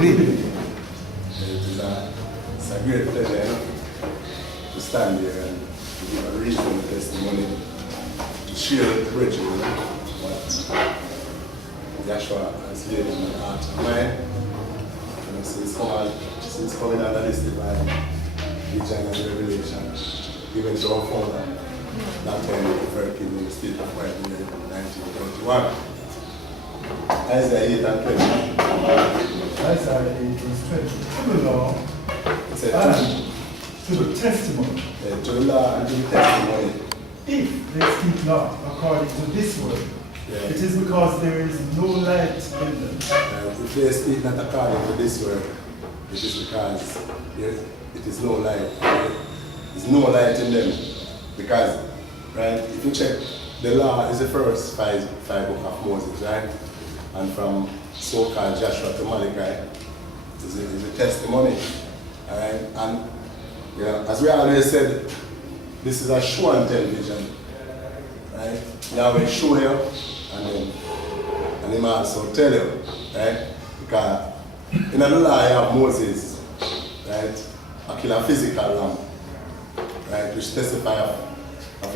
Good evening. It's a great pleasure to stand here and to give a reasonable testimony, to share with the bridge, what Joshua has laid in my heart and mind. And since coming under this divine vision and revelation, given to our father, that time of the first king in the state of White in 1921. Isaiah 8 and 20. Isaiah 8 verse 20. To the law and to the testimony. To the law and to the testimony. If they speak not according to this word, it is because there is no light in them. If they speak not according to this word, it is because it is no light. There is no light in them. Because, right, if you check, the law is the first five book of Moses, right? And from so-called Joshua to Malachi is a testimony. Right? And you know, as we always said, this is a show and tell vision. Right? Yahweh show you and him also tell you. Right? Because in the law you have Moses, right? A kill a physical lamb, right? Which testify of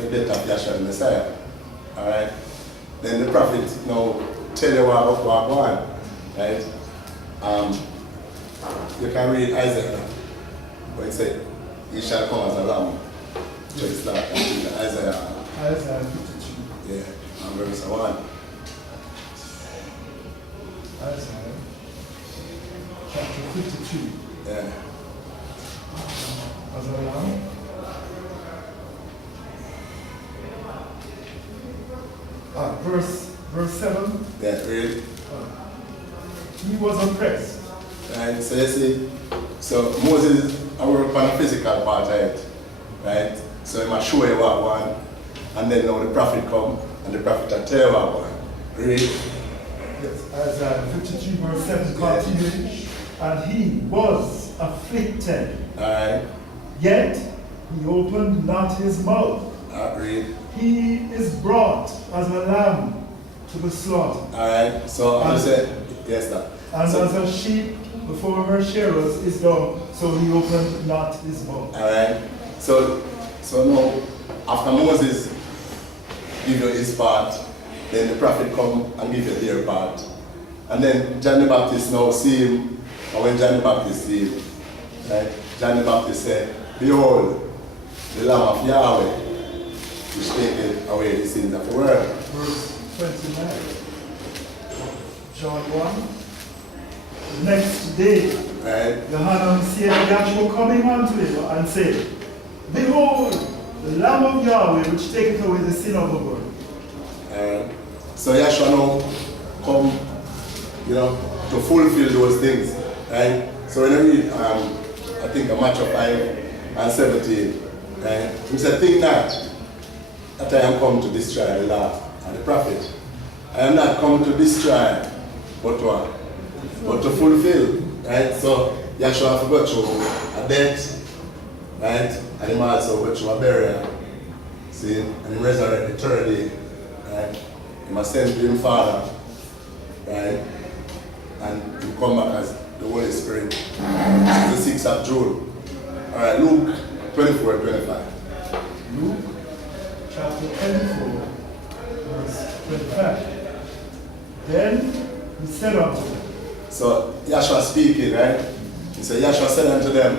the death of Yahshua the Messiah. Alright? Then the prophet now tell you what go on. Right? You can read Isaiah, where it said, he shall come as a lamb. So it's like Isaiah 52. Yeah, and verse 1. Isaiah chapter 52. Yeah. As a lamb. Verse 7. Yeah, read. He was oppressed. Right, so you see, so Moses, I work on a physical part of it, right? So he must show you what one, and then now the prophet come, and the prophet will tell you what one. Read. Yes, Isaiah 52 verse 7 continues, and he was afflicted, Alright. yet he opened not his mouth. Read. He is brought as a lamb to the slaughter. Alright, so I'm say, yes, sir. And so, as a sheep before her shearers is dumb, so he opened not his mouth. Alright, so now, after Moses give you his part, then the prophet come and give you their part. And then John the Baptist now see him, or when John the Baptist see him, right? John the Baptist said, behold, the Lamb of Yahweh, which taketh away the sins of the world. Verse 29. John 1. The next day, Right? Yohanan said Yahshua coming unto him and said, behold, the Lamb of Yahweh which taketh away the sin of the world. So Yahshua now come, to fulfill those things. Right? So when you read, I think a Matthew 5 and 17, right? He said, think not that I am come to destroy the law and the prophet. I am not come to destroy, but what? But to fulfill. Right? So Yahshua forgot you a death, right? And he also got you a burial. See? And he resurrected the third day. Right? He must send to him Father. Right? And he come back as the Holy Spirit. This is the 6th of June. Alright, Luke 24:25. Luke chapter 24, verse 25. Then he said unto them, So Yahshua speaking, right? He said, Yahshua said unto them,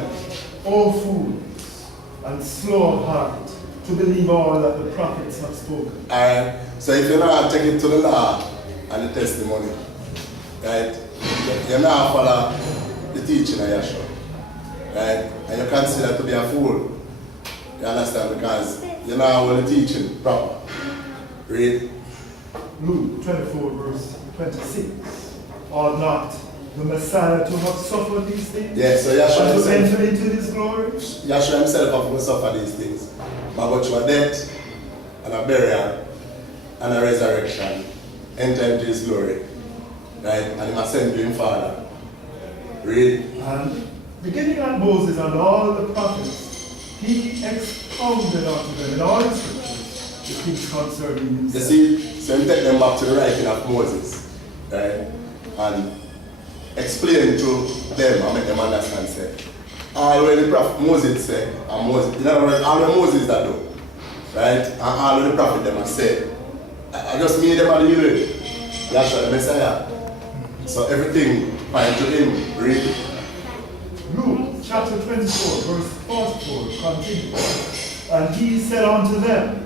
O fools, and slow of heart, to believe all that the prophets have spoken. Alright, so if you're not taking to the law and the testimony, right? You're not follow the teaching of Yahshua. Right? And you consider to be a fool. You understand? Because you're not all the teaching proper. Read. Luke 24, verse 26. Ought not the Messiah to have suffered these things? Yeah, so Yahshua and to himself, enter into his glory? Yahshua himself have to suffer these things. But you a death, and a burial, and a resurrection, enter into his glory. Right? And he must send to him Father. Read. And beginning at Moses and all the prophets, he expounded unto them in all the scriptures the things concerning himself. You see, so he take them back to the writing of Moses. Right? And explain to them and make them understand, say, all when the prophet Moses said, and Moses, in other words, all the Moses that do, right? And all the prophet them have said, I just mean them at the unit. Yahshua the Messiah. So everything point to him, read. Luke chapter 24, verse 44, continues. And he said unto them,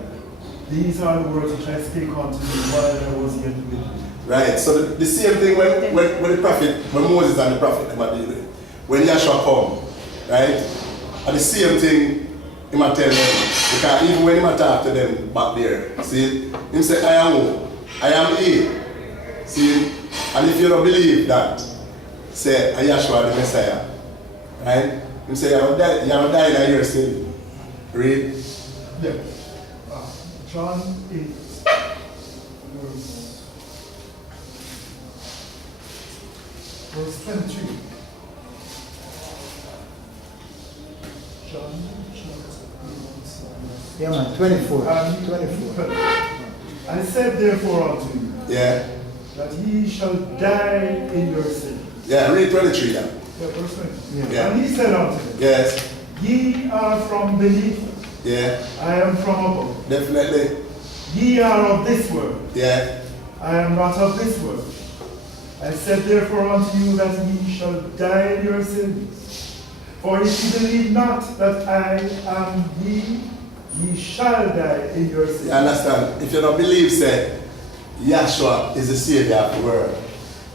these are the words which I spake unto you while I was yet with you. Right, so the same thing when the prophet, when Moses and the prophet them are dealing, when Yahshua come, right? And the same thing he might tell them, because even when he might talk to them back there, see, he say, I am who? I am he. See, and if you don't believe that, say, Yahshua the Messiah, right? He say, you have died in your sin. Read. Yeah. John 8, verse 23. John chapter 8. Yeah, man, 24. And 24. I said therefore unto you, Yeah. that ye shall die in your sin. Yeah, read 23 now. Yeah, verse 20. Yeah. And he said unto them, Yes. ye are from beneath, Yeah. I am from above. Definitely. Ye are of this world, Yeah. I am not of this world. I said therefore unto you that ye shall die in your sins. For if ye believe not that I am he, ye shall die in your sins. You understand? If you don't believe, say, Yahshua is the Savior of the world,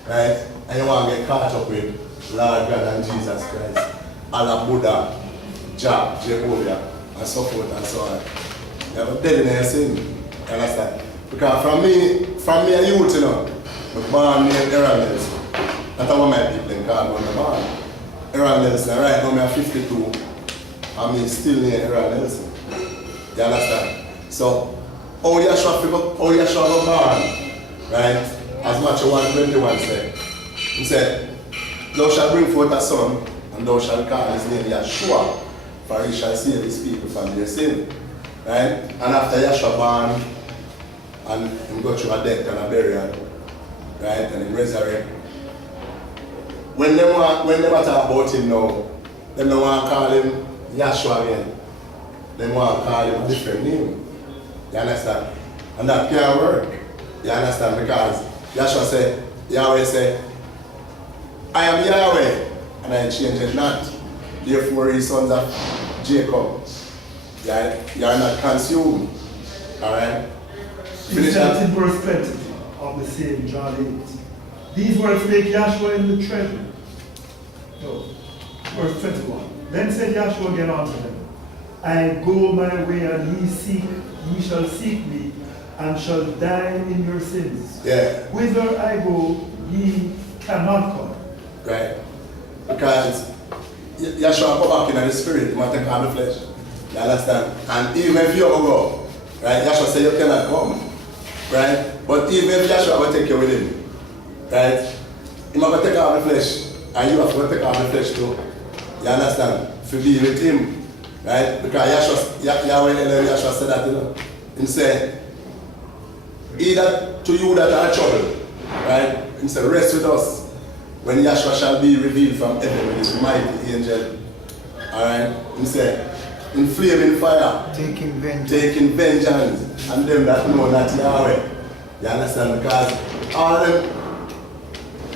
right? And you want to get caught up with Lord God and Jesus Christ, Allah, Buddha, Jah, Jehovah, and so forth and so on. You have a dead in your sin. You understand? Because from me a youth, you know, I'm born named Errol. That's what my people call me when I'm born. Errol Nelson, right now I'm 52, and I'm still named Errol Nelson. You understand? So, how Yahshua was born, right? As much as 121 said. He said, thou shalt bring forth a son, and thou shalt call his name Yahshua, for he shall save his people from their sin. Right? And after Yahshua born, and he go through a death and a burial, right? And he resurrect. When they talk about him now, they don't want to call him Yahshua again. They want to call him a different name. You understand? And that can't work. You understand? Because Yahshua said, Yahweh said, I am Yahweh, and I change it not. Therefore, ye sons of Jacob, you are not consumed. Alright? He said in verse 20 of the same John 8. These words spake Yahshua in the treasure. No, verse 21. Then said Yahshua again unto them, I go my way, and ye shall seek me, and shall die in your sins. Yeah. Whither I go, ye cannot come. Right? Because Yahshua come back in the spirit, he might take on the flesh. You understand? And even if you go, right, Yahshua said you cannot come. Right? But even if Yahshua will take you with him, right? He might take on the flesh, and you have to take on the flesh too. You understand? To be with him. Right? Because Yahshua said that, you know. He said, either to you that are troubled, right? He said, rest with us when Yahshua shall be revealed from heaven with his mighty angel. Alright? He said, in flaming fire, taking vengeance, and them that know not Yahweh. You understand? Because all of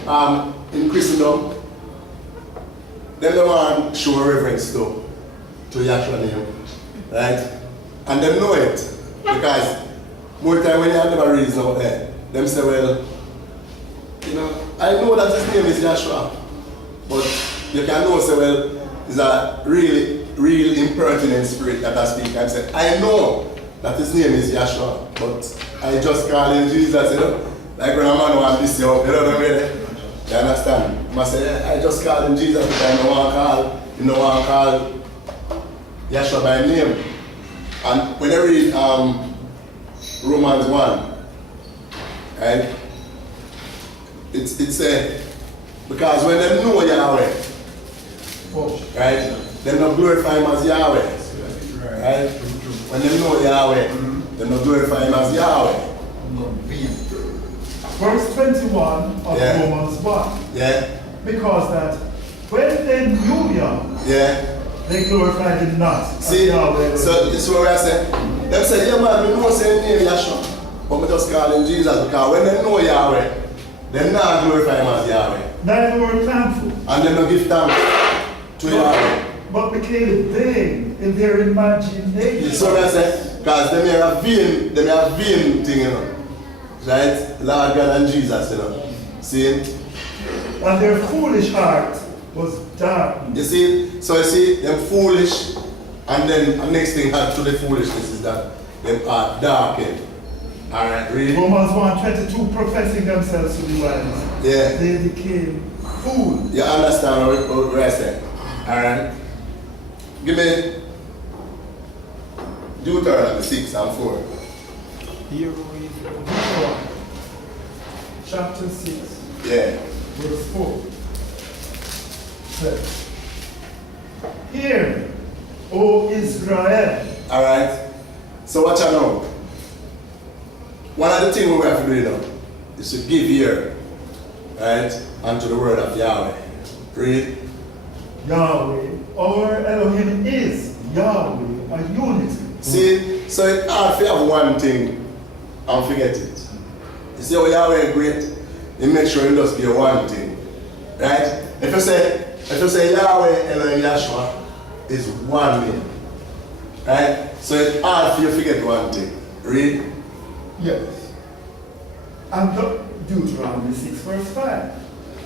them in Christendom, them don't want to show reverence to Yahshua name. Right? And them know it. Because more time when you have never reason out there, them say, well, you know, I know that his name is Yahshua, but you can know, say, well, it's a real impertinent spirit that I speak and say, I know that his name is Yahshua, but I just call him Jesus, you know, like when a man wants this, you know what I mean? You understand? I say, I just call him Jesus because I don't want to call Yahshua by name. And when I read Romans 1, right? It's because when they know Yahweh, right? They don't glorify him as Yahweh. Right? When they know Yahweh, they don't glorify him as Yahweh. Verse 21 of Yeah. Romans 1. Yeah. Because that when they knew Yahweh, Yeah. they glorified him not. as See, Yahweh. so this is what I say. Them say, yeah man, we know say name Yahshua. But we just call him Jesus because when they know Yahweh, they not glorify him as Yahweh. Neither were thankful, And they don't give thanks to Yahweh. but became vain in their imagination. You see what I say? Because they may have vain thing, you know. Right? Lord God and Jesus, you know. See? And their foolish heart was dark. You see? So you see, them foolish, and then the next thing add to the foolishness is that them are darkened. Alright, read. Romans 1:22, professing themselves to be wise, Yeah. they became fools. You understand what I say? Alright? Give me Deuteronomy 6 and 4. Here we go. Chapter 6, Yeah. verse 4. Says, hear, O Israel. Alright? So what you know? One of the things we have to do, you know, is to give ear, right, unto the word of Yahweh. Read. Yahweh, our Elohim is Yahweh, a unity. See, so it's hard to have one thing and forget it. You see how Yahweh is great? You make sure you just be one thing. Right? If you say Yahweh Elohim Yahshua is one name. Right? So it's hard for you to forget one thing. Read. Yes. And Deuteronomy 6, verse 5.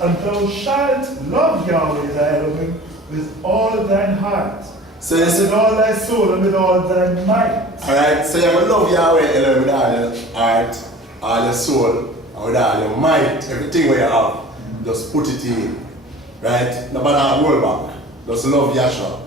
And thou shalt love Yahweh thy Elohim with all thine heart, So you and see, with all thy soul, and with all thy might. alright, so you're going to love Yahweh Elohim with all your heart, all your soul, and with all your might, everything where you have, just put it in. Right? No matter hold back. Just love Yahshua.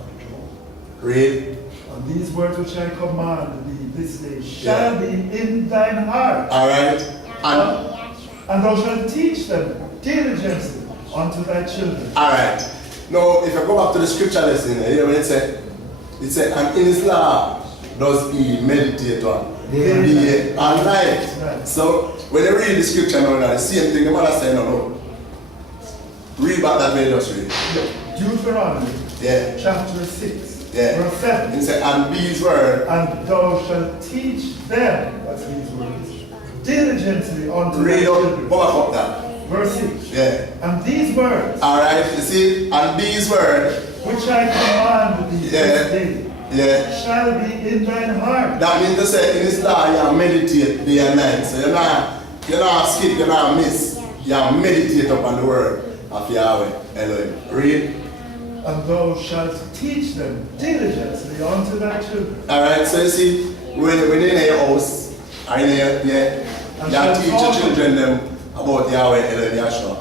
Read. And these words which I command thee this day shall be in thine heart, Alright? and thou shalt teach them diligently unto thy children. Alright. Now, if you go back to the scripture lesson, here when it said, and in his law does he meditate on day and night. Right. So, when you read the scripture now, the same thing the man is saying, no. Read back that way, just read. Deuteronomy Yeah. chapter 6, Yeah. verse 7. It said, and these words, And thou shalt teach them, that's these words, diligently unto thy read up, children. go back up that. Verse 6. Yeah. And these words, Alright, you see, and these words, which I command thee this day, yeah. shall be in thine heart. That means to say in this law you meditate day and night. So you're not skip, you're not miss. You meditate upon the word of Yahweh Elohim. Read. And thou shalt teach them diligently unto thy children. Alright, so you see, when you're in your house, or in your, you teach your children them about Yahweh Elohim Yahshua.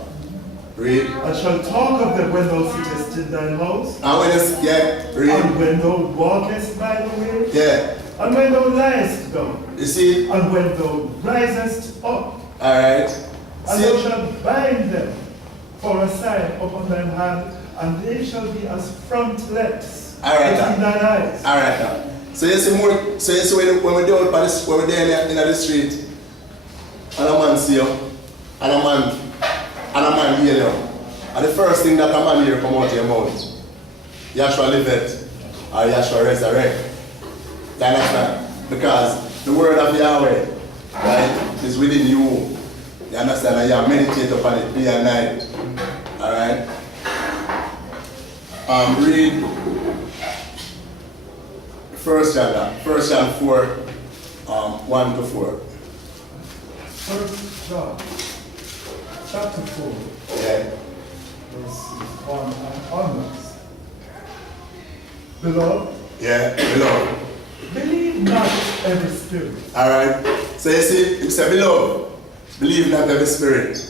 Read. And shall talk of them when thou sittest in thine house, And when you, read. and when thou walkest by the way, Yeah. and when thou liest down, You see, and when thou risest up, alright. and See, thou shalt bind them for a sign upon thine hand, and they shall be as frontlets Alright, between thine eyes. alright now. So you see more, so you see when we're down by this, when we're there in the street, and a man see you, and a man hear you, and the first thing that a man hear come out of your mouth, Yahshua liveth, or Yahshua resurrect. You understand? Because the word of Yahweh, right, is within you. You understand? And you meditate upon it day and night. Alright? Read 1 John 4, 1 to 4. 1 John chapter 4, Yeah. verses 1 and onwards. Beloved, Yeah, beloved. believe not every spirit, Alright. So you see, it said, beloved, believe not every spirit.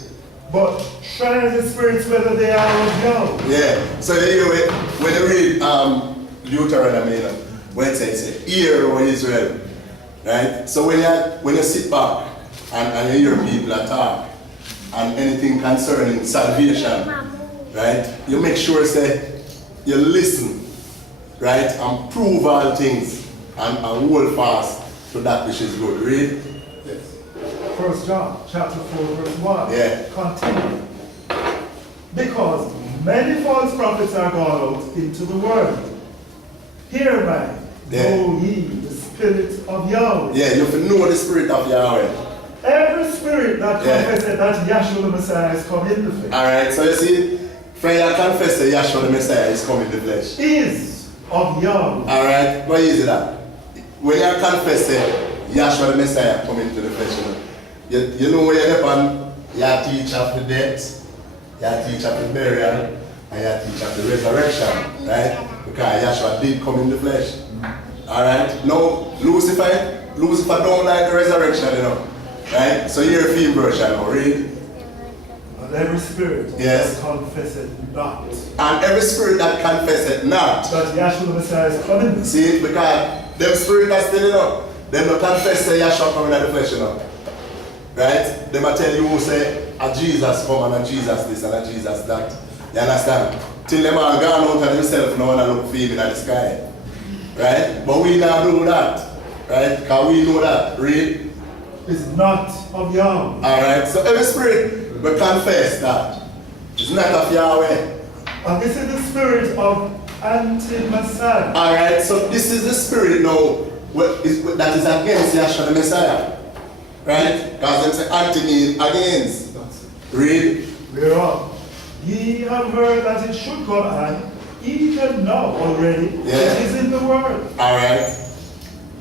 but try the spirits whether they are of Yahweh. Yeah. So anyway, when you read Deuteronomy, when it says, hear, O Israel, right? So when you sit back and you hear people talk and anything concerning salvation, right? You make sure say you listen, right? And prove all things and hold fast to that which is good. Read. Yes. 1 John chapter 4, verse 1. Yeah. Continue. Because many false prophets are gone out into the world. Hereby know ye the Spirit of Yahweh. Yeah, you have to know the Spirit of Yahweh. Every spirit that confesses that Yahshua the Messiah is come in the flesh. Alright, so you see, when you confess that Yahshua the Messiah is come in the flesh. Is of Yahweh. Alright, what is that? When you confess that Yahshua the Messiah come into the flesh, you know where you're upon, you teach of the death, you teach of the burial, and you teach of the resurrection, right? Because Yahshua did come in the flesh. Alright? Now, Lucifer don't like the resurrection, you know. Right? So you're a field version now, read. And every spirit that confesseth not. And every spirit that confesseth not. That Yahshua the Messiah is coming. See, because them spirit are still, you know, them don't confess that Yahshua coming in the flesh, you know. Right? They might tell you who say, a Jesus come and a Jesus this and a Jesus that. You understand? Till them all gone out of themselves now and look for him in the sky. Right? But we not do that. Right? Because we know that. Read. Is not of Yahweh. Alright, so every spirit will confess that it's not of Yahweh. And this is the spirit of anti-Messiah. Alright, so this is the spirit now that is against Yahshua the Messiah. Right? Because them say anti means against. Read. Whereof ye have heard that it should come, and even now already it is in the world. Alright.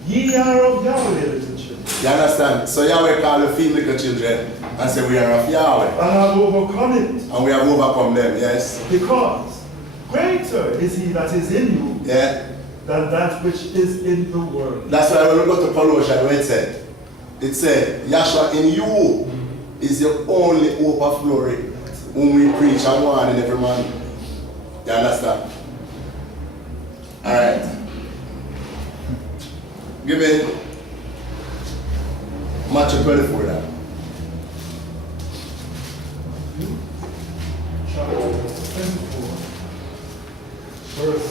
Ye are of Yahweh, little children. You understand? So Yahweh called the female little children and say we are of Yahweh. And have overcome it. And we have overcome them, yes. Because greater is he that is in you than that which is in the world. That's why when we go to Colossians, where it said, Yahshua in you is the only hope of glory whom we preach and warn in every man. You understand? Alright. Give me Matthew 24 now. Chapter 24, verse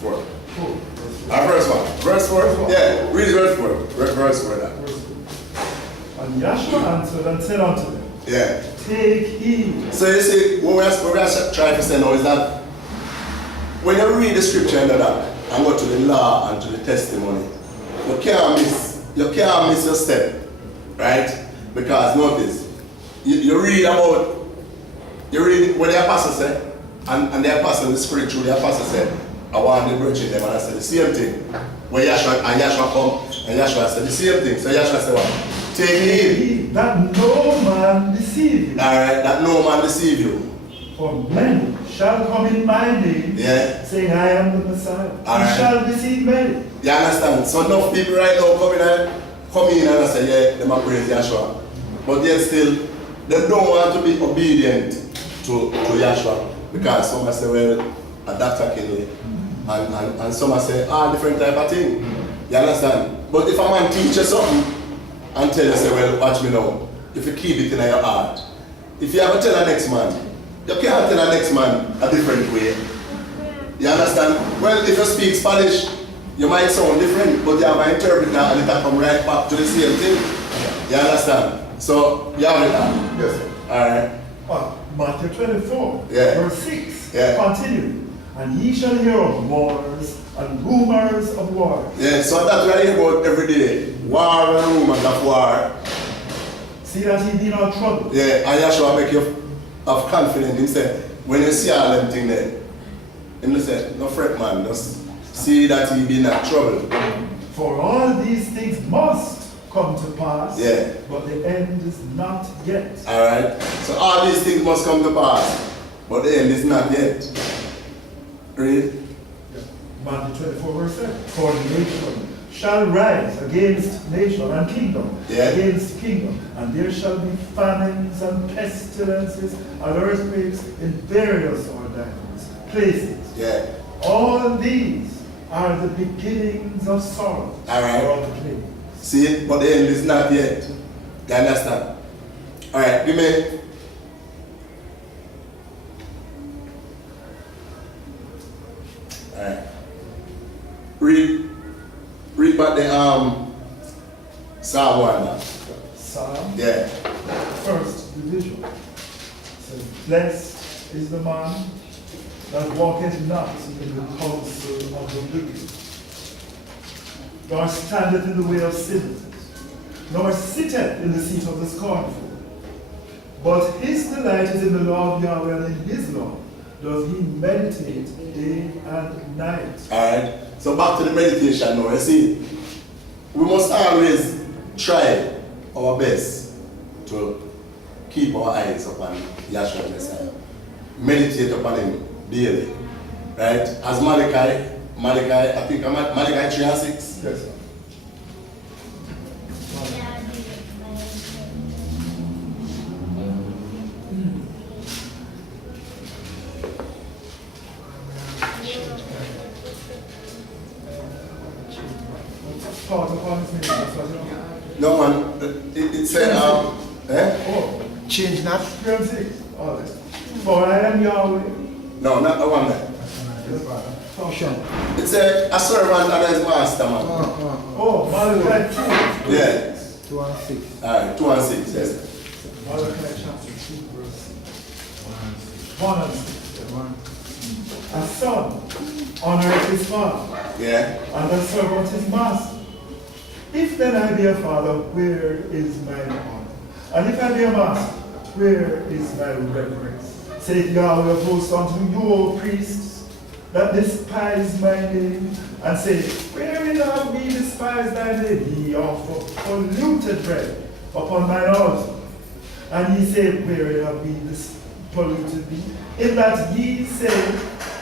4. Verse 4. Verse 4? Yeah, read verse 4. Verse 4 now. And Yahshua answered and said unto them, Take heed. So you see, what we're trying to say now is that when you read the scripture and that, and go to the law and to the testimony, you can't miss your step, right? Because notice, you read what the apostle said, and the apostle, the spirit through the apostle said, I want the brethren them, and I said the same thing. When Yahshua come, and Yahshua said the same thing. So Yahshua said what? Take heed. That no man deceive you. Alright, that no man deceive you. For many shall come in my name, saying, I am the Messiah. He shall deceive many. You understand? So enough people right now come in and say, them are praise Yahshua. But yet still, they don't want to be obedient to Yahshua. Because some say, well, a doctor kill you. And some say, different type of thing. You understand? But if a man teaches something and tell you, say, well, watch me now. If you keep it in your heart. If you ever tell the next man, you can't tell the next man a different way. You understand? Well, if you speak Spanish, you might sound different, but you have an interpreter and it will come right back to the same thing. You understand? So, you have it now? Yes, sir. Alright. Matthew 24, verse 6. Continue. And ye shall hear of wars and rumors of wars. Yeah, so that's what I hear about every day. War and rumors of war. See that he be not troubled. Yeah, and Yahshua make you have confidence. He said, when you see all them things there, he said, no fret man, just see that he be not troubled. For all these things must come to pass, but the end is not yet. Alright, so all these things must come to pass, but the end is not yet. Read. Matthew 24 verse 7. For nation shall rise against nation and kingdom against kingdom, and there shall be famines and pestilences and earthquakes in various places. All these are the beginnings of sorrow. Alright. See, but the end is not yet. You understand? Alright, give me. Alright. Read back the Psalm 1 now. Psalm? Yeah. First division. So, Blessed is the man that walketh not in the counsel of the wicked, nor standeth in the way of sinners, nor sitteth in the seat of the scornful. But his delight is in the law of Yahweh, and in his law does he meditate day and night. Alright, so back to the meditation now. You see, we must always try our best to keep our eyes upon Yahshua the Messiah. Meditate upon him daily. Right? As Malachi, I think Malachi 3 and 6. Yes, sir. Part of all this ministry, No man, it said, Oh, Change that. 3 and 6. All this. For I am Yahweh. no, not the one there. Sean. It said, a servant and his master, man. Oh, Malachi 2. Yeah. 2 and 6. Alright, 2 and 6, yes. Malachi chapter 2, verse 1 and 6. A son honoreth his father, Yeah. and a servant his master. If then I be a father, where is my honor? And if I be a master, where is my reverence? Saith Yahweh of hosts unto you, O priests, that despise my name, and say, wherein have we despised thy name? Ye offer polluted bread upon mine altar. And ye say, wherein have we polluted thee? In that ye say,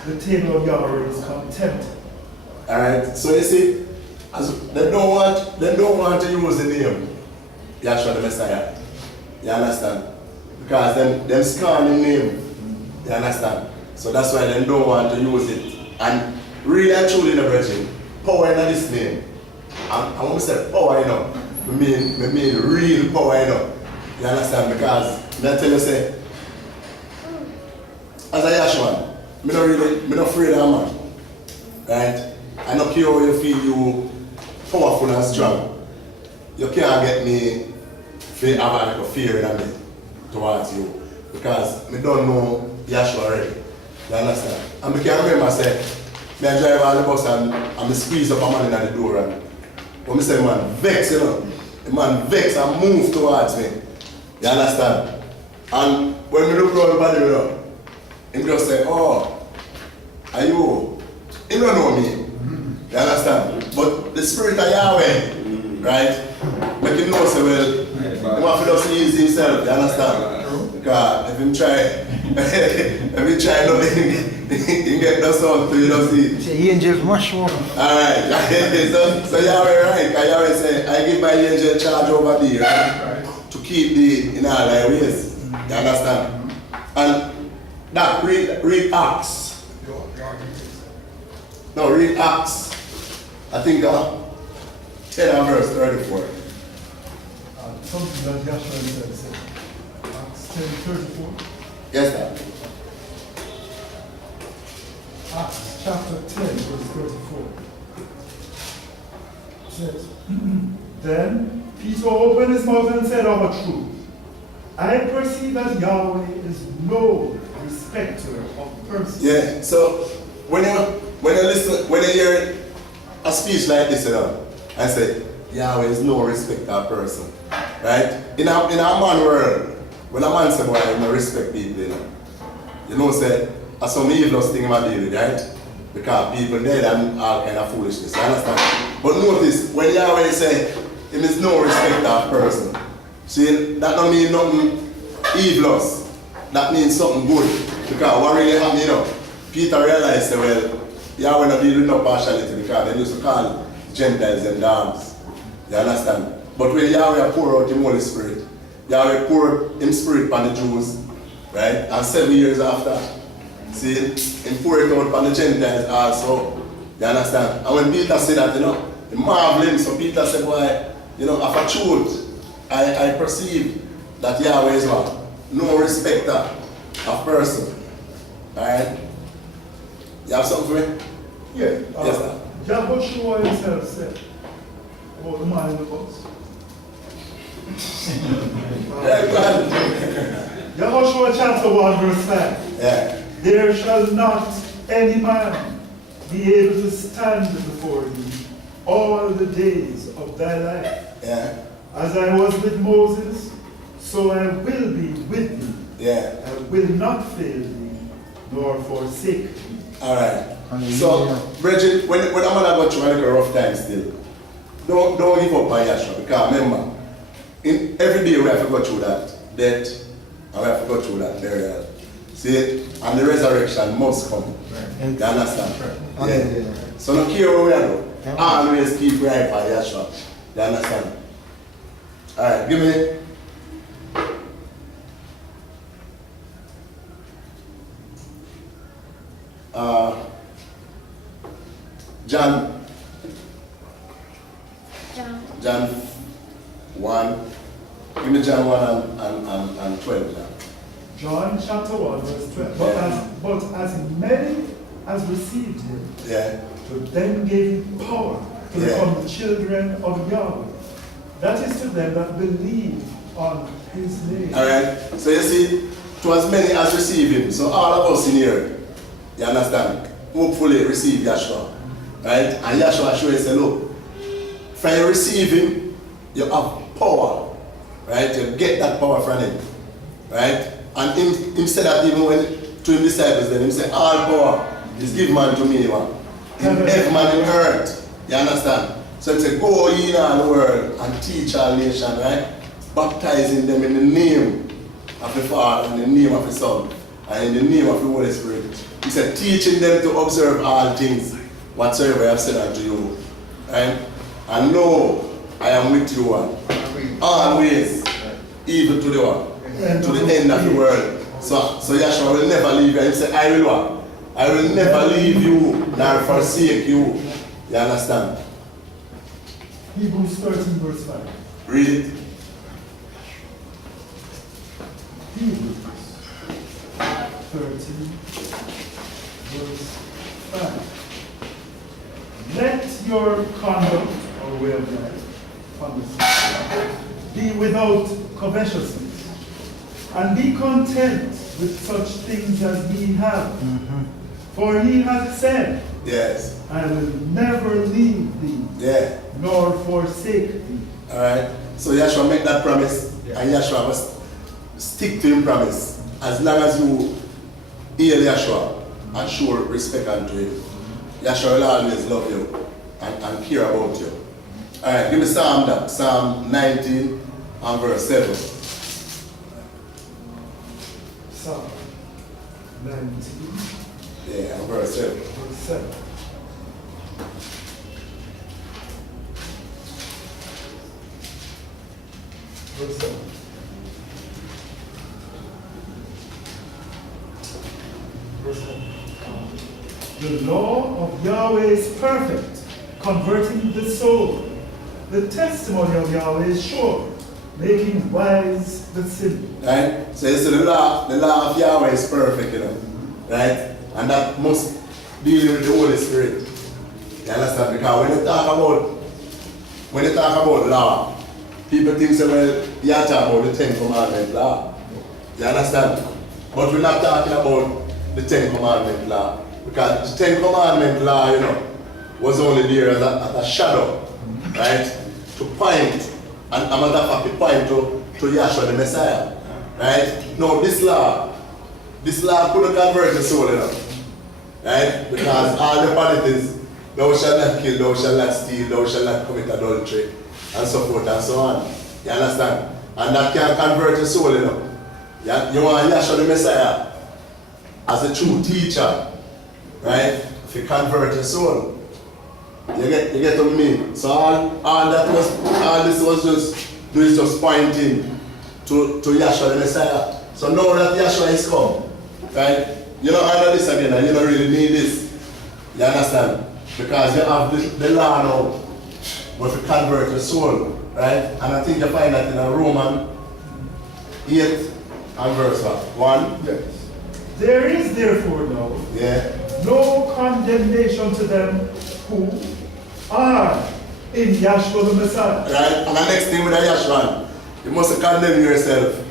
the table of Yahweh is contemptible. Alright, so you see, as they don't want to use the name Yahshua the Messiah. You understand? Because them scorn the name. You understand? So that's why they don't want to use it. And really and truly in the virgin, power in this name. I want to say power, you know. I mean real power, you know. You understand? Because I tell you say, as a Yahshua, I'm not afraid of a man. Right? I don't care how you feel you powerful and strong. You can't get me to have a fear in me towards you. Because I don't know Yahshua already. You understand? And I can remember say, I drive on the bus and I squeeze up a man in the door and when I say man vex, you know. The man vex and move towards me. You understand? And when we look around the body, you know, he just say, oh, are you? He don't know me. You understand? But the spirit of Yahweh, right? Make him know say, well, he want to just ease himself, you understand? Because if him try nothing, he get no sound to you know see. Say angels mushroom. Alright, so Yahweh right, because Yahweh say, I give my angel charge over thee, right? To keep thee in all thy ways. You understand? And that read Acts. No, read Acts. I think 10 and verse 34. Something that Yahshua said. Acts 10:34. Yes, sir. Acts chapter 10, verse 34. It says, then Peter opened his mouth and said of a truth, I perceive that Yahweh is no respecter of persons. Yeah, so when you hear a speech like this, you know, I say, Yahweh is no respecter of person. Right? In a man world, when a man says, boy, I don't respect people, you know, say, that's some evilest thing I deal with, right? Because people dead and all kind of foolishness, you understand? But notice, when Yahweh say, him is no respecter of person, see, that don't mean nothing evilous. That means something good. Because what really happened, you know, Peter realized, well, Yahweh not dealing with no partiality because they used to call Gentiles and dogs. You understand? But when Yahweh poured out the Holy Spirit, Yahweh poured His Spirit upon the Jews, right? And 7 years after, see, He poured it out upon the Gentiles also. You understand? And when Peter said that, you know, he marveled him. So Peter said, why, you know, of a truth, I perceive that Yahweh is what? No respecter of person. Alright? You have something for me? Yeah. Yes, sir. Yahushua himself said about the man in the bus. Yeah, go ahead. Yahushua chapter 1 verse 5. Yeah. There shall not any man be able to stand before thee all the days of thy life. Yeah. As I was with Moses, so I will be with thee. Yeah. I will not fail thee, nor forsake thee. Alright. Hallelujah. So, Bridget, when I'm gonna go through a little rough time still, don't give up on Yahshua, because remember, every day we have to go through that death, and we have to go through that burial. See, and the resurrection must come. Right. You understand? Hallelujah. Yeah. So no care where we are, Yeah. always keep right by Yahshua. You understand? Alright, give me. John 1. Give me John 1 and 12. John. John chapter 1 verse 12. Yeah. But as many as received him, Yeah. to them gave him power to Yeah. become the children of Yahweh. That is to them that believe on his name. Alright. So you see, to as many as receive him. So all of us in here, you understand, hopefully receive Yahshua. Right? And Yahshua shows us, look, from you receive him, you have power. Right? You get that power from him. Right? And him said that even when to his disciples, then he said, all power is given unto me, man. In heaven and in earth. You understand? So he said, go ye in all the world and teach all nations, right? Baptizing them in the name of the Father, in the name of the Son, and in the name of the Holy Spirit. He said, teaching them to observe all things, whatsoever I have said unto you. Right? And know I am with you always, even to the one, to the end of the world. So Yahshua will never leave you. He said, I will what? I will never leave you, nor forsake you. You understand? Hebrews 13 verse 5. Read it. Hebrews 13 verse 5. Let your conduct or way of life be without covetousness, and be content with such things as ye have. For he hath said, Yes. I will never leave thee, Yeah. nor forsake thee. Alright. So Yahshua make that promise, and Yahshua must stick to his promise. As long as you hear Yahshua and show respect unto him, Yahshua will always love you and care about you. Alright, give me Psalm 19 and verse 7. Psalm 19 Yeah, and verse 7. verse 7. Verse 7. Verse 7. The law of Yahweh is perfect, converting the soul. The testimony of Yahweh is sure, making wise the simple. Right? So you see the law of Yahweh is perfect, you know. Right? And that must deal with the Holy Spirit. You understand? Because when you talk about law, people think say, well, you are talking about the 10 Commandment law. You understand? But we're not talking about the 10 Commandment law. Because the 10 Commandment law, you know, was only there as a shadow, right? To point, and a matter of fact, to point to Yahshua the Messiah, right? Now this law couldn't convert the soul, you know, right? Because all the penalties, thou shalt not kill, thou shalt not steal, thou shalt not commit adultery, and so forth and so on. You understand? And that can't convert the soul, you know. You want Yahshua the Messiah as a true teacher, right? If you convert your soul. You get what I mean? So all this was just pointing to Yahshua the Messiah. So now that Yahshua is come, right? You don't handle this again and you don't really need this. You understand? Because you have the law now, but to convert your soul, right? And I think you find that in Romans 8 and verse 1. Yes. There is therefore now no condemnation to them who are in Yahshua the Messiah. Right? And the next thing with Yahshua, you must condemn yourself.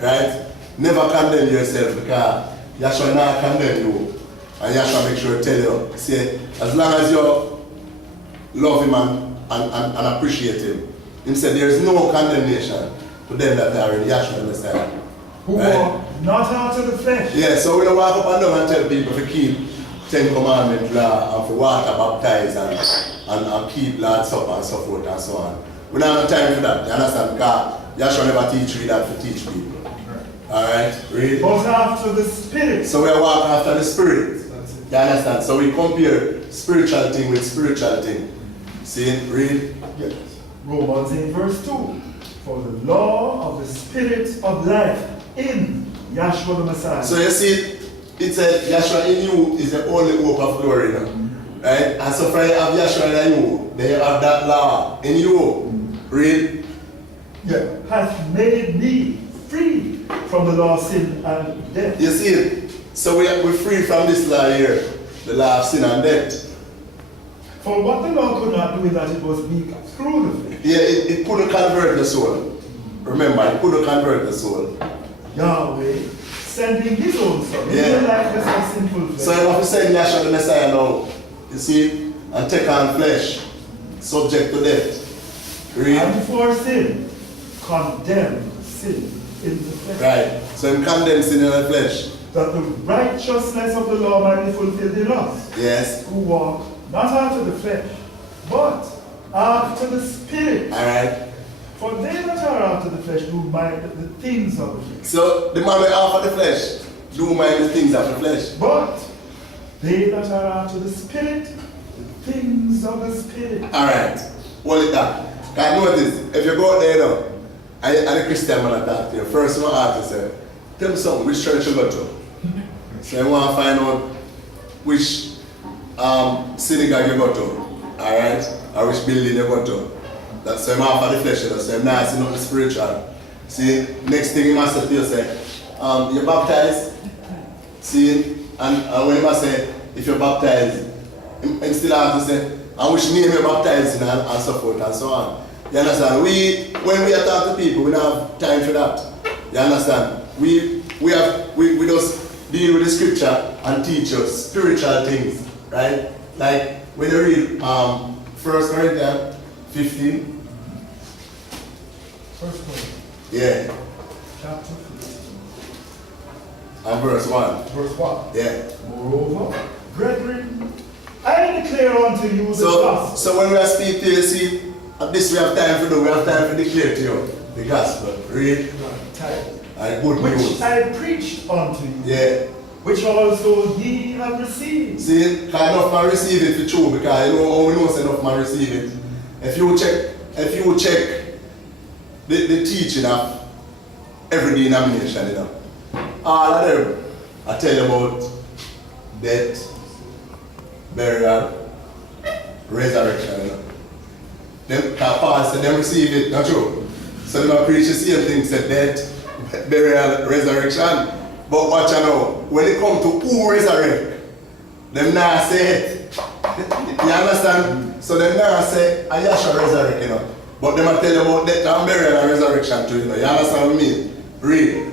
Right? never condemn yourself because Yahshua not condemn you. And Yahshua make sure to tell you, say, as long as you love him and appreciate him, he said there is no condemnation to them that are in Yahshua the Messiah. Who walk not after the flesh. Yeah, so we don't walk up and down and tell people to keep 10 Commandment law and for water baptize and keep Lord's Supper and so forth and so on. We don't have time for that, you understand? Because Yahshua never teach you that to teach people. Alright, read. But after the Spirit. So we walk after the Spirit. That's it. You understand? So we compare spiritual thing with spiritual thing. See, read. Yes. Romans 8 verse 2. For the law of the Spirit of life in Yahshua the Messiah. So you see, it said Yahshua in you is the only hope of glory. You know? Right? And so for you have Yahshua in you, then you have that law in you. Read. Yeah. Hath made me free from the law of sin and death. You see it? So we're free from this law here, the law of sin and death. For what the law could not do is that it was weak through the flesh. Yeah, it couldn't convert the soul. Remember, it couldn't convert the soul. Yahweh sending his own son in Yeah. the likeness of sinful flesh. So you have to send Yahshua the Messiah now, you see, and take on flesh, subject to death. Read. And for sin, condemned sin in the flesh. Right. So he condemns sin in the flesh. That the righteousness of the law might be fulfilled in us, Yes. who walk not after the flesh, but after the Spirit. Alright. For they that are after the flesh do mind the things of the flesh. So the man we after the flesh, do mind the things of the flesh. But they that are after the Spirit, the things of the Spirit. Alright. Hold it down. Can notice, if you go out there now, and a Christian man attack you, first one ask you, tell me something, which church you go to? So you want to find out which synagogue you go to, alright? Or which building you go to. That's so I'm after the flesh, so I'm not seeing nothing spiritual. See, next thing you must say to you, say, you're baptized. See, and when you must say, if you're baptized, and still have to say, and which name you're baptized in and so forth and so on. You understand? When we talk to people, we don't have time for that. You understand? We just deal with the scripture and teach us spiritual things, right? Like when you read 1 Corinthians 15. 1 Corinthians Yeah. chapter 15. And verse 1. Verse 1. Yeah. Moreover, brethren, I declare unto you the gospel. So when we are speaking to you, see, at this we have time to do, we have time to declare to you the gospel. Read. And good Which news. I preached unto you. Yeah. Which also ye have received. See, can enough man receive it for true, because you know how we know enough man receive it. If you check the teaching of every denomination, you know, all of them I tell you about death, burial, resurrection, you know. Them Paul said them receive it, not true. So they preach the same thing, said death, burial, resurrection. But watch out now, when it comes to who resurrect, them now say it. You understand? So them now say, Yahshua resurrect, you know. But them will tell you about death and burial and resurrection too, you know. You understand what I mean? Read.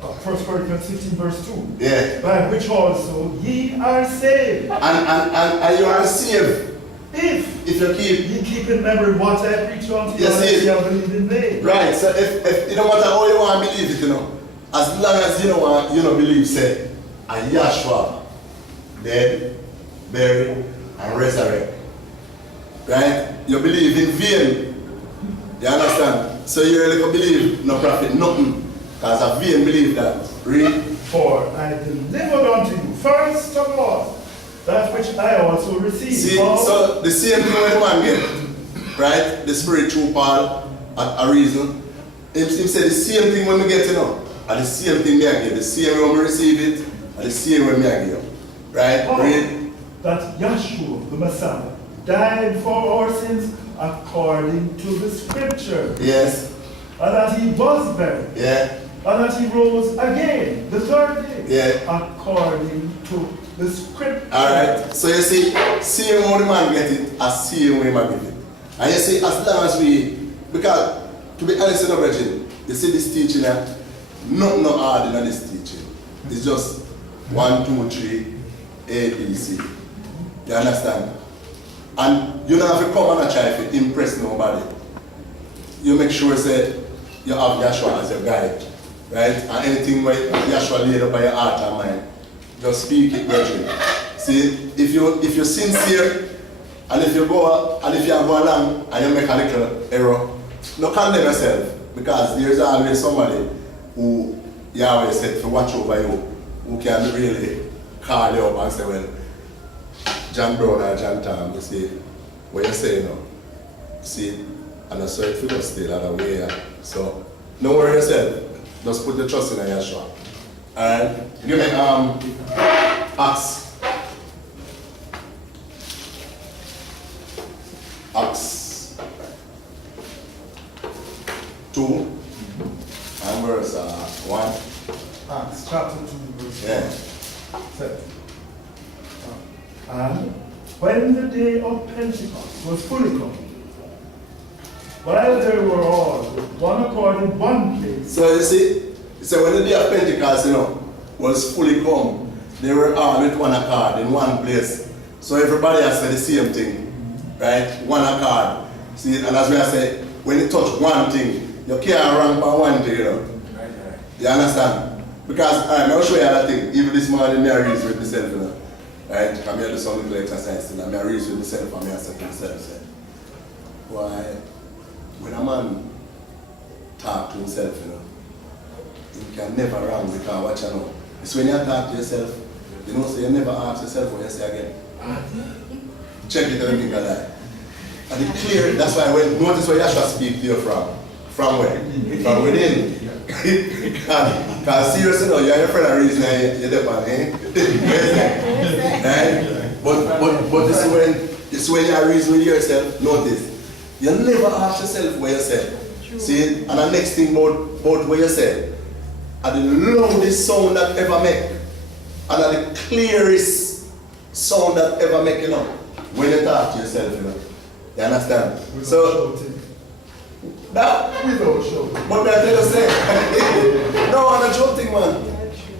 1 Corinthians 15 verse 2. Yeah. By which also ye are saved. And you are saved. If you keep. ye keep in memory what I preach unto you, Yes, and ye have believed in me. Right, so if it don't matter how you want to believe it, you know, as long as you don't believe, say, and Yahshua dead, buried, and resurrect. Right? You believe in vain. You understand? So you really can believe no profit, nothing. Because a vain believe that. Read. For I delivered unto you first of all that which I also received. See, so the same thing when the man get, right? The Spirit through Paul at a reason. Him said the same thing when we get, you know. And the same thing me I give. The same way when we receive it, and the same way me I give. Right? Read. That Yahshua, the Messiah, died for our sins according to the scripture. Yes. And that he was buried. Yeah. And that he rose again the third day. Yeah. According to the scripture. Alright. So you see, same way the man get it, as same way man give it. And you see, as long as we, because to be honest with you, Virgin, you see this teaching here, Nothing no hard in this teaching. It's just 1, 2, 3, A, B, C. You understand? And you don't have to come and try to impress nobody. You make sure say you have Yahshua as your guide, right? And anything where Yahshua laid up by your heart and mind, just speak it gradually. See, if you're sincere, and if you go along and you make a little error, don't condemn yourself, because there's always somebody who Yahweh said to watch over you, who can really call you up and say, well, John Brown or John Tam, you see, what you say now, see, and I saw it for just still other way. So, don't worry yourself, just put the trust in Yahshua. Alright, give me Acts 2 and verse 1. Acts chapter 2, verse 1. Yeah. Said, and when the day of Pentecost was fully come, while they were all with one accord in one place. So you see, so when the day of Pentecost, was fully come, they were all with one accord in one place. So everybody has said the same thing, right? One accord. See, and as we have said, when you touch one thing, you can't run by one thing, You understand? Because I'll show you that thing. Even this morning, I reason with myself, right? I'm here to do some little exercise, and I reason with myself, and I say to myself, say, why, when a man talk to himself, he can never wrong because what you know. It's when you talk to yourself, so you never ask yourself what you say again. Check it and think of that. And it's clear, that's why notice where Yahshua speak to you from. From where? From within. Because seriously, you're your friend of reason you're there, right? But this when you reason with yourself, notice. You never ask yourself what you said. See? And the next thing about what you said, and the loudest sound that ever make, and the clearest sound that ever make, when you talk to yourself, You understand? Without so, shouting. that, Without shouting. what may I tell you say? No, I'm not joking, man.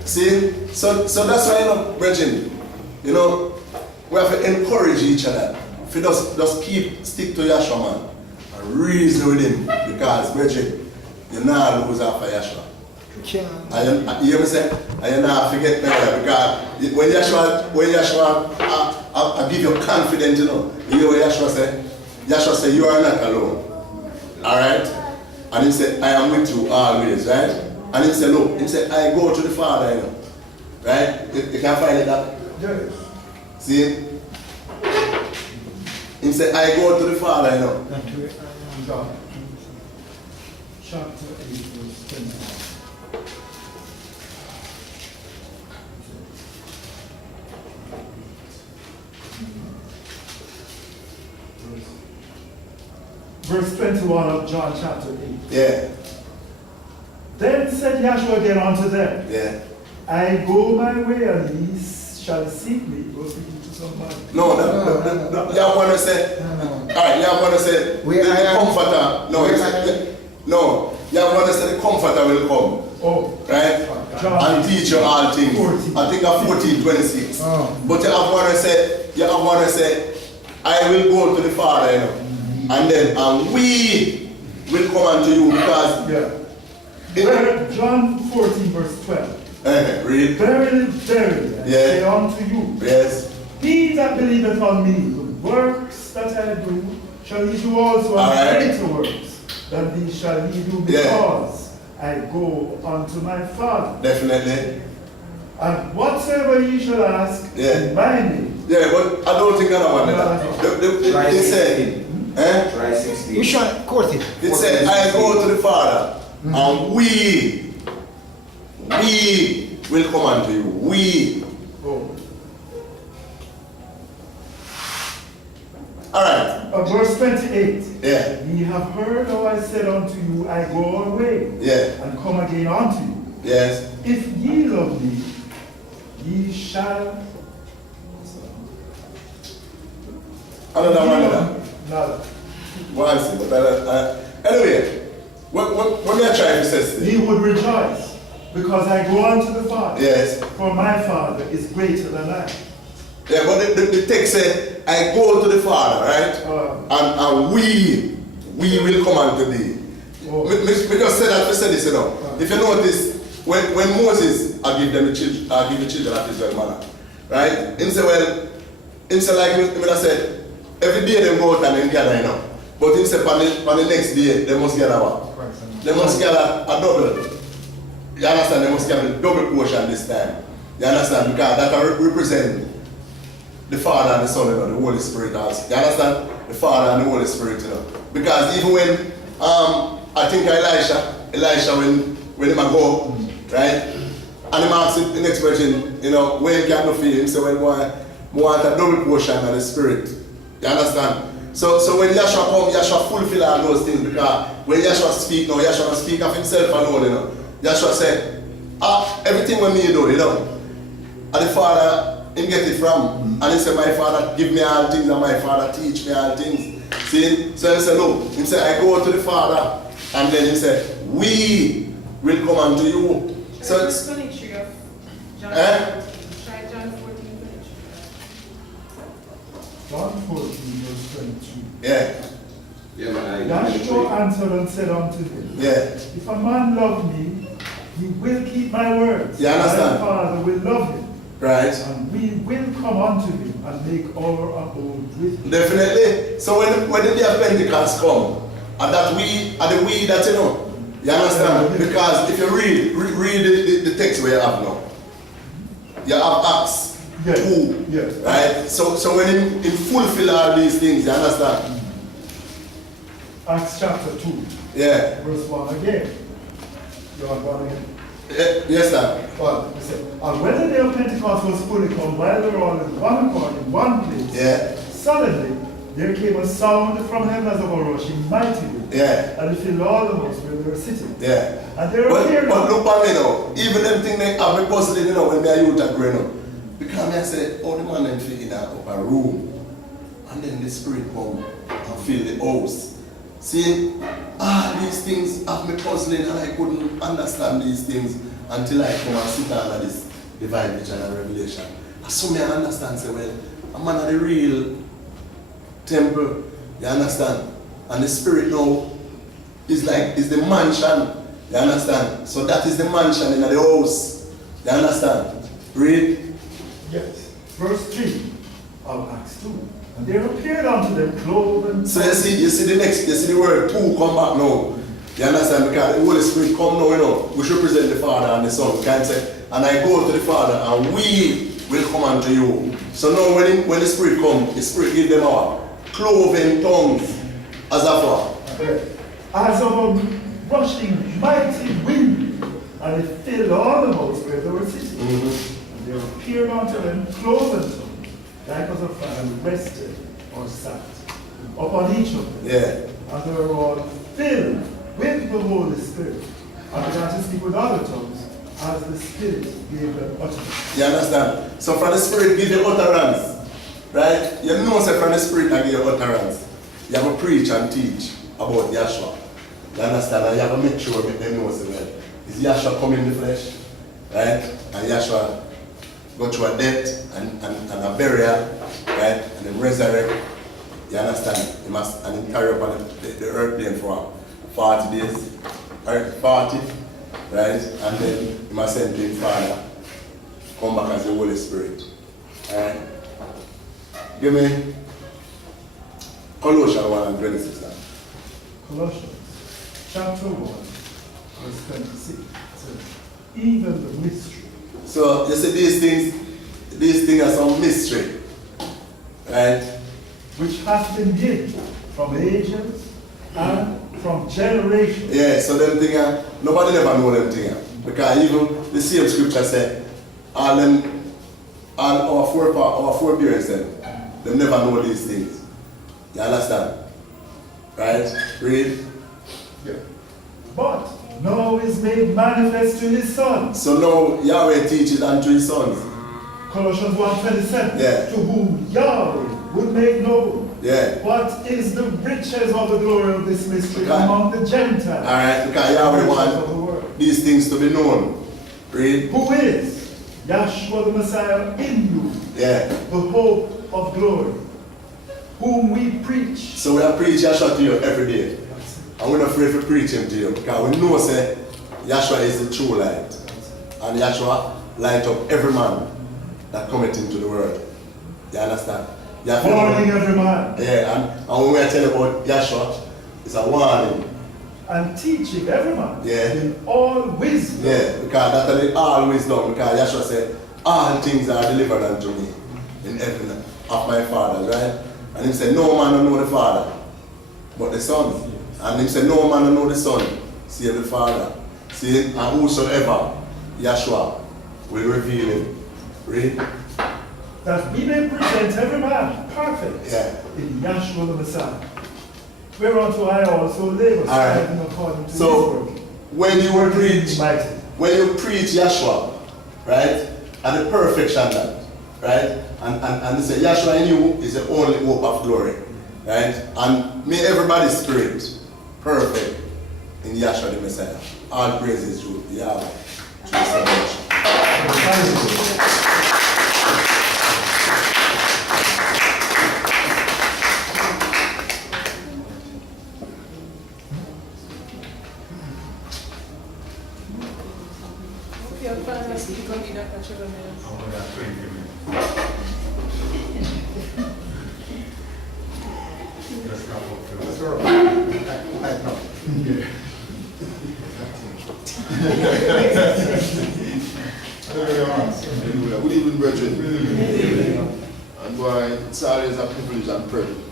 See? So that's why, brethren, we have to encourage each other. If you just stick to Yahshua, man, and reason with him, because, brethren, you not lose after Yahshua. And you hear me say? And you not forget that, because when Yahshua I give you confidence, you hear what Yahshua say? Yahshua say, you are not alone. Alright? And he said, I am with you always, right? And he said, look, he said, I go to the Father, Right? You can find it up? Yes. See? He said, I go to the Father, John, chapter 8, verse 21. Verse 21 of John chapter 8. Yeah. Then said Yahshua again unto them, Yeah. I go my way, and ye shall seek me. Go speaking to somebody. No, you want to say, alright, you want to say, the comforter, no, you want to say the comforter will come. Oh. Right? John, and teach you all things. 14. I think of 14:26. Oh. But you want to say, I will go to the Father, and then we will come unto you because John 14, verse 12. Read. Verily, verily, I say unto you, Yes. he that believeth on me, the works that I do, shall he do also, and greater works than these shall he do, because I go unto my Father. Definitely. And whatsoever ye shall ask in my name. Yeah, but I don't think I want that. They say, Try 16. Which one? Quote it. It said, I go to the Father, and we will come unto you. We. Oh. Alright. Verse 28. Yeah. Ye have heard how I said unto you, I go away, Yeah. and come again unto you. Yes. If ye love me, ye shall. Another one. Nada. One, but anyway, what we are trying to say today? Ye would rejoice. Because I go unto the Father. Yes. For my Father is greater than I. Yeah, but the text said, I go to the Father, right? And we will come unto thee. We just said that, we said this, you know. If you notice, when Moses, I give the children of Israel manna, right? Him say, well, him say like, him said, every day they go out and they gather, you know. But him say, on the next day, they must gather what? They must gather a double. You understand? They must gather a double portion this time. You understand? Because that represent the Father and the Son, you know, the Holy Spirit also. You understand? The Father and the Holy Spirit, you know. Because even when, I think Elisha when him a go, right? And him asked the next question, you know, where can you feel? Him say, well, boy, I want a double portion of the Spirit. You understand? So when Yahshua come, Yahshua fulfill all those things, because when Yahshua speak now, Yahshua don't speak of himself alone, you know. Yahshua said, everything when me do, you know, and the Father, him get it from, and he said, my Father give me all things, and my Father teach me all things. See? So he said, no. He said, I go to the Father, and then he said, we will come unto you. So it's 23 of John. Try John 14, 23. John 14, verse 22. yeah. Yeah, man. Yahshua answered and said unto him, Yeah. if a man love me, he will keep my words. You understand? My Father will love him. Right. And we will come unto him and make our abode with him. Definitely. So when the day of Pentecost come, and that we are the we that you know. You understand? Because if you read the text where you have now, you have Acts 2. Yes. Right? So when he fulfill all these things, you understand? Acts chapter 2, Yeah. verse 1 again. You are going again. Yes, sir. Well, it said, and when the day of Pentecost was fully come, while they were all in one accord in one place, Yeah. suddenly there came a sound from heaven as of a rushing mighty wind, Yeah. and it filled all the house where they were sitting. Yeah. And they were But hearing. look at me now. Even them thing they have me puzzling, you know, when they are youth are growing up. Because I said, oh, the man them fit in a room. And then the spirit come and fill the house. See, these things have me puzzling, and I couldn't understand these things until I come and sit under this divine vision and revelation. And so me I understand, say, well, I'm at the real temple, you understand? And the spirit now is the mansion, you understand? So that is the mansion in the house, you understand? Read. Yes. Verse 3 of Acts 2. And there appeared unto them cloven. So you see the word two come back now. You understand? Because the Holy Spirit come now, you know, which represent the Father and the Son. We can say, and I go to the Father and we will come unto you. So now when the Spirit come, the Spirit give them our cloven tongues as of what? As of a rushing mighty wind, and it filled all the house where they were sitting. And there appeared unto them cloven tongues, like as a fire, and rested or sat upon each of them. Yeah. And they were all filled with the Holy Spirit, and began to speak with other tongues, as the Spirit gave them utterance. You understand? So from the Spirit give you utterance. Right? You know say from the Spirit I give you utterance. You have to preach and teach about Yahshua. You understand? And you have to make sure make them know say, well, is Yahshua come in the flesh? Right? And Yahshua go through a death and a burial, right? And then resurrect. You understand? He must and he carry up on the earth plane for 40 days. Right? 40, right? And then he must send him Father, come back as the Holy Spirit. Alright? Give me Colossians 1 and 26 now. Colossians chapter 1, verse 26 says, even the mystery. So you see these things are some mystery. Right? Which hath been hid from ages and from generations. Yeah, so them things, nobody never know them things. Because even the same scripture said, all our forebears them never know these things. You understand? Right? Read. Yeah. But now is made manifest to his Son. So now Yahweh teaches unto his sons. Colossians 1:27. Yeah. To whom Yahweh would make known. Yeah. What is the riches of the glory of this mystery Okay. among the Gentiles? Alright, because Yahweh The riches of the wants world. these things to be known. Read. Who is Yahshua the Messiah in you, Yeah. the hope of glory, whom we preach. So we are preach Yahshua to you every day. And we're not afraid to preach him to you because we know say Yahshua is the true light. And Yahshua light up every man that cometh into the world. You understand? You have to Warning every man. Yeah, and when we are telling about Yahshua, it's a warning. And teaching every man Yeah. in all wisdom. Yeah, because that's the all wisdom. Because Yahshua said, all things are delivered unto me in heaven of my Father, right? And he said, no man don't know the Father, but the Son. And he said, no man don't know the Son, save the Father. See, and whosoever Yahshua will reveal him. Read. That we may present every man perfect Yeah. in Yahshua the Messiah. Whereunto I also labor, Alright. striving according to So, his work. when you preach, Mighty. when you preach Yahshua, right, and the perfection that, right, and they say Yahshua in you is the only hope of glory, right, and may everybody's spirit perfect in Yahshua the Messiah. All praises to Yahweh. True salvation. Okay, I'm going to speak on the Dr. Trevor Mills. Good evening, brethren. And boy, it's always a privilege and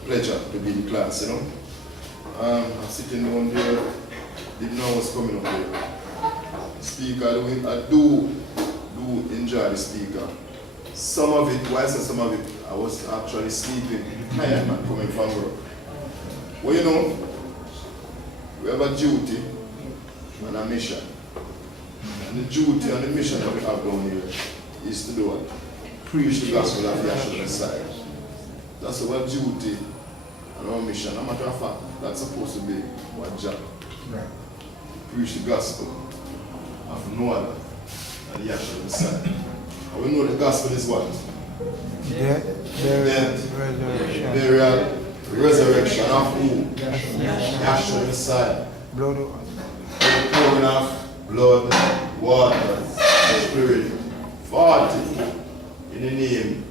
pleasure to be in class, you know. I'm sitting down there, didn't know what's coming up here. Speaker, I do enjoy the speaker. Some of it, why I say some of it, I was actually sleeping, tired man coming from work. Well, you know, we have a duty and a mission. And the duty and the mission that we have down here is to do what? Preach the gospel of Yahshua Messiah. That's our duty and our mission. As a matter of fact, that's supposed to be our job. Right. Preach the gospel of no other than Yahshua Messiah. And we know the gospel is what? Death, Death, resurrection. Burial, resurrection of who? Yahshua Messiah. Blood. The pouring of blood, water, spirit, 40 in the name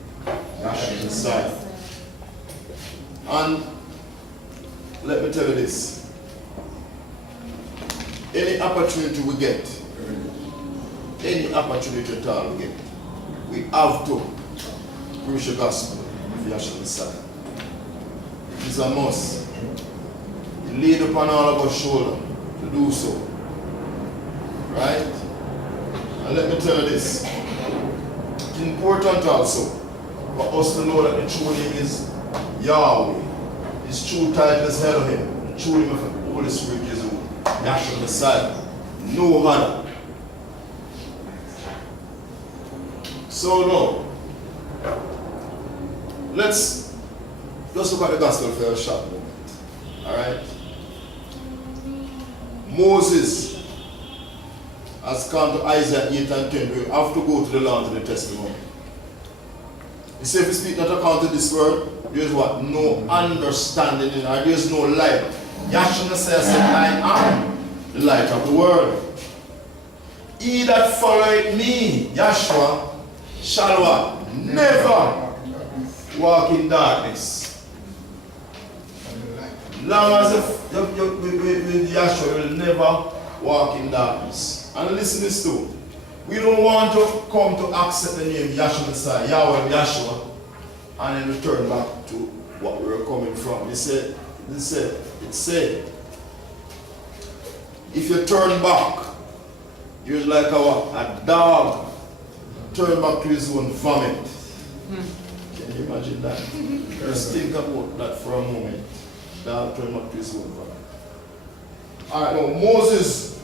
Yahshua Messiah. And let me tell you this. Any opportunity we get, any opportunity at all we get, we have to preach the gospel of Yahshua Messiah. It is a must. It laid upon all of our shoulders to do so. Right? And let me tell you this. It's important also for us to know that the true name is Yahweh. His true title is Elohim. The true name of the Holy Spirit is Yahshua Messiah. No other. So now, let's just look at the gospel for a short moment. Alright? Moses has come to Isaiah 8 and 10. We have to go to the land of the testimony. He said, if you speak not according to this word, there is what? No understanding in it, or there is no light. Yahshua Messiah said, I am the light of the world. He that followeth me, Yahshua, shall what? Never walk in darkness. Long as if Yahshua will never walk in darkness. And listen this too. We don't want to come to accept the name Yahshua Messiah, Yahweh Yahshua, and then return back to what we were coming from. It said, if you turn back, you're like a dog turn back to his own vomit. Can you imagine that? Just think about that for a moment. Dog turn back to his own vomit. Alright, now Moses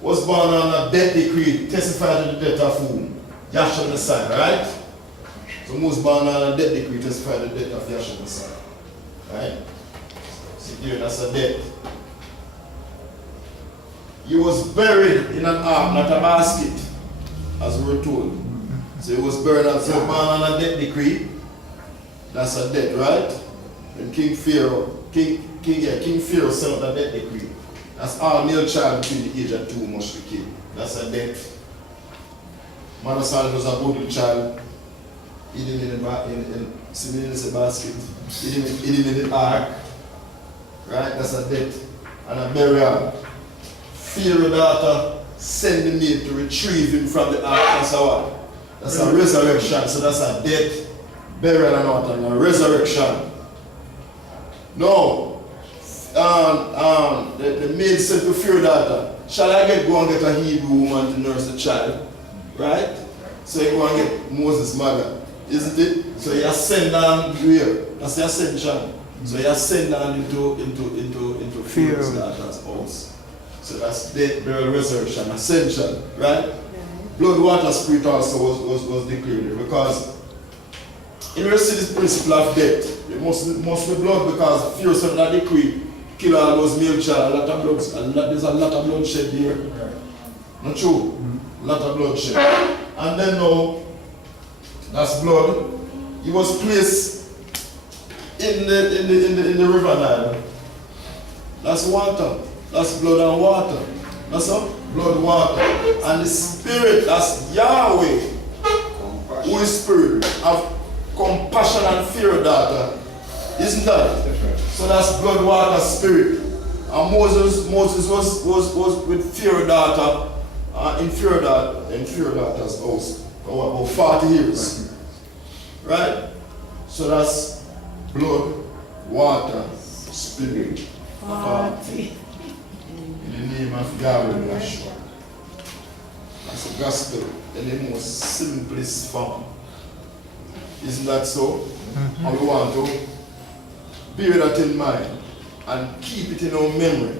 was born on a death decree, testified to the death of whom? Yahshua Messiah, right? So Moses born on a death decree, testified to the death of Yahshua Messiah. Right? See here, that's a death. he was buried in an ark, not a basket, as we were told. So he was buried as a man on a death decree. That's a death, right? And King Pharaoh sent out a death decree. That's all male child between the age of 2 must be killed. That's a death. Mother Son was a good child. He didn't in the basket. He didn't in the ark. Right? That's a death. And a burial. Pharaoh's daughter sent the maid to retrieve him from the ark. That's a what? That's a resurrection. So that's a death, burial, and what? And a resurrection. No. The maid said to Pharaoh's daughter, shall I go and get a Hebrew woman to nurse the child? Right? So you go and get Moses' mother. Isn't it? So you ascend down here. That's the ascension. So you ascend down into Pharaoh's daughter's house. So that's death, burial, resurrection, ascension, right? Blood, water, spirit also was declared here, because in order to see this principle of death, it must be blood, because Pharaoh sent that decree, kill all those male child, there's a lot of bloodshed here. Not true? A lot of bloodshed. And then now, that's blood. He was placed in the river Nile. That's water. That's blood and water. That's all? Blood, water. And the spirit, that's Yahweh, who is spirit, of compassion and fear, daughter. Isn't that? So that's blood, water, spirit. And Moses was with fear, daughter, in fear daughter's house for about 40 years. Right? So that's blood, water, spirit. 40. In the name of Yahweh, Yahshua. That's the gospel in the most simplest form. Isn't that so? And we want to bear that in mind and keep it in our memory.